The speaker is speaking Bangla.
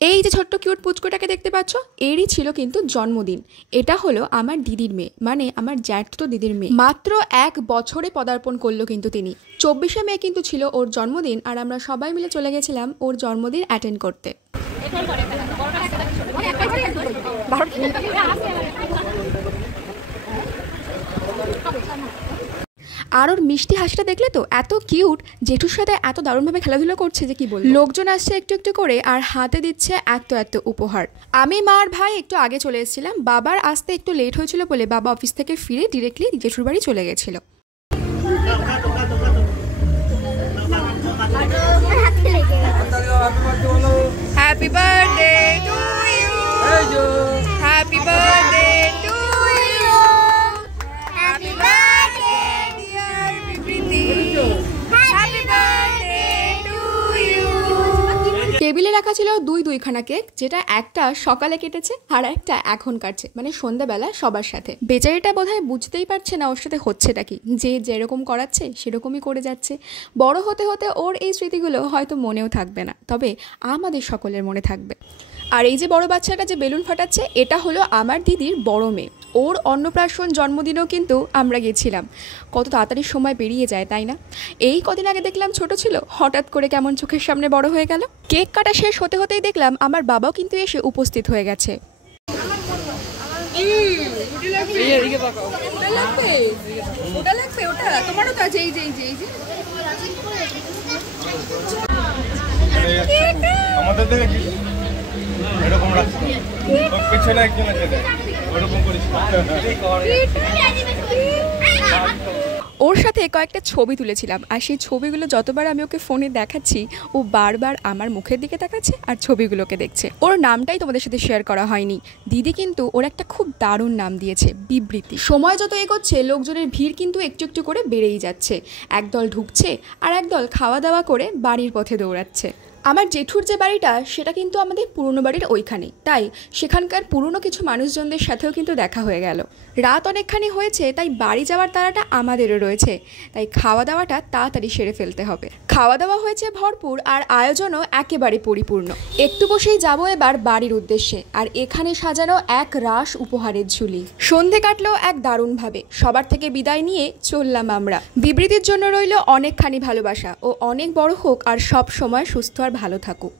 এই যে ছোট্ট কিউট পুচকুটাকে দেখতে পাচ্ছ, এরই ছিল কিন্তু জন্মদিন। এটা হলো আমার দিদির মেয়ে, মানে আমার জ্যাঠতো দিদির মেয়ে। মাত্র 1 বছরে পদার্পণ করলো কিন্তু তিনি। 24শে মে কিন্তু ছিল ওর জন্মদিন, আর আমরা সবাই মিলে চলে গেছিলাম ওর জন্মদিন অ্যাটেন্ড করতে। আর ওর মিষ্টি হাসিটা দেখলে তো এত কিউট, জেঠুর সাথে এত দারুণভাবে খেলাধুলা করছে যে কি বলবো। লোকজন আসছে একটু একটু করে আর হাতে দিচ্ছে এত এত উপহার। আমি মা আর ভাই একটু আগে চলে এসেছিলাম, বাবার আসতে একটু লেট হয়েছিল বলে বাবা অফিস থেকে ফিরে ডিরেক্টলি জেঠুর বাড়ি চলে গেছিল। Happy birthday to you, happy birthday to you, happy birthday dear Bibriti, happy birthday to you. টেবিলে রাখা ছিল দুইখানা কেক, যেটা একটা সকালে কেটেছে আর একটা এখন কাটছে, মানে সন্ধ্যাবেলা সবার সাথে। বেচারিটা বোধহয় বুঝতেই পারছে না ওর সাথে হচ্ছেটা কি, যে যেরকম করাচ্ছে সেরকমই করে যাচ্ছে। বড় হতে হতে ওর এই স্মৃতিগুলো হয়তো মনেও থাকবে না, তবে আমাদের সকলের মনে থাকবে। আর এই যে বড় বাচ্চাটা যে বেলুন ফাটাচ্ছে, এটা হলো আমার দিদির বড় মেয়ে। ওর অন্নপ্রাশন জন্মদিনেও কিন্তু আমরা গেছিলাম। কত তাড়াতাড়ি সময় পেরিয়ে যায়, তাই না? এই কদিন আগে দেখলাম ছোট ছিল, হঠাৎ করে কেমন চোখের সামনে বড় হয়ে গেল। কেক কাটা শেষ হতে হতেই দেখলাম আমার বাবাও কিন্তু এসে উপস্থিত হয়ে গেছে। ওর সাথে কয়েকটা ছবি তুলেছিলাম, আর সেই ছবিগুলো যতবার আমি ওকে ফোনে দেখাচ্ছি ও বারবার আমার মুখের দিকে তাকাচ্ছে আর ছবিগুলোকে দেখছে। ওর নামটাই তোমাদের সাথে শেয়ার করা হয়নি। দিদি কিন্তু ওর একটা খুব দারুণ নাম দিয়েছে, বিবৃতি। সময় যত এগোচ্ছে লোকজনের ভিড় কিন্তু একটু একটু করে বেড়েই যাচ্ছে। একদল ঢুকছে আর একদল খাওয়া দাওয়া করে বাড়ির পথে দৌড়াচ্ছে। আমার জেঠুর যে বাড়িটা সেটা কিন্তু আমাদের পুরনো বাড়ির ওইখানেই, তাই সেখানকার পুরনো কিছু মানুষজনদের সাথেও কিন্তু দেখা হয়ে গেল। রাত অনেকখানি হয়েছে, তাই বাড়ি যাওয়ার তাড়াটা আমাদেরও রয়েছে, তাই খাওয়া দাওয়াটা তাড়াতাড়ি সেরে ফেলতে হবে। খাওয়া দাওয়া হয়েছে ভরপুর, আর আয়োজনও একেবারে পরিপূর্ণ। একটু বসেই যাবো এবার বাড়ির উদ্দেশ্যে, আর এখানে সাজানো এক রাশ উপহারের ঝুলি। সন্ধে কাটলো এক দারুণভাবে। সবার থেকে বিদায় নিয়ে চললাম আমরা। বিবৃতির জন্য রইল অনেকখানি ভালোবাসা, ও অনেক বড় হোক আর সব সময় সুস্থ আর ভালো থাকুক।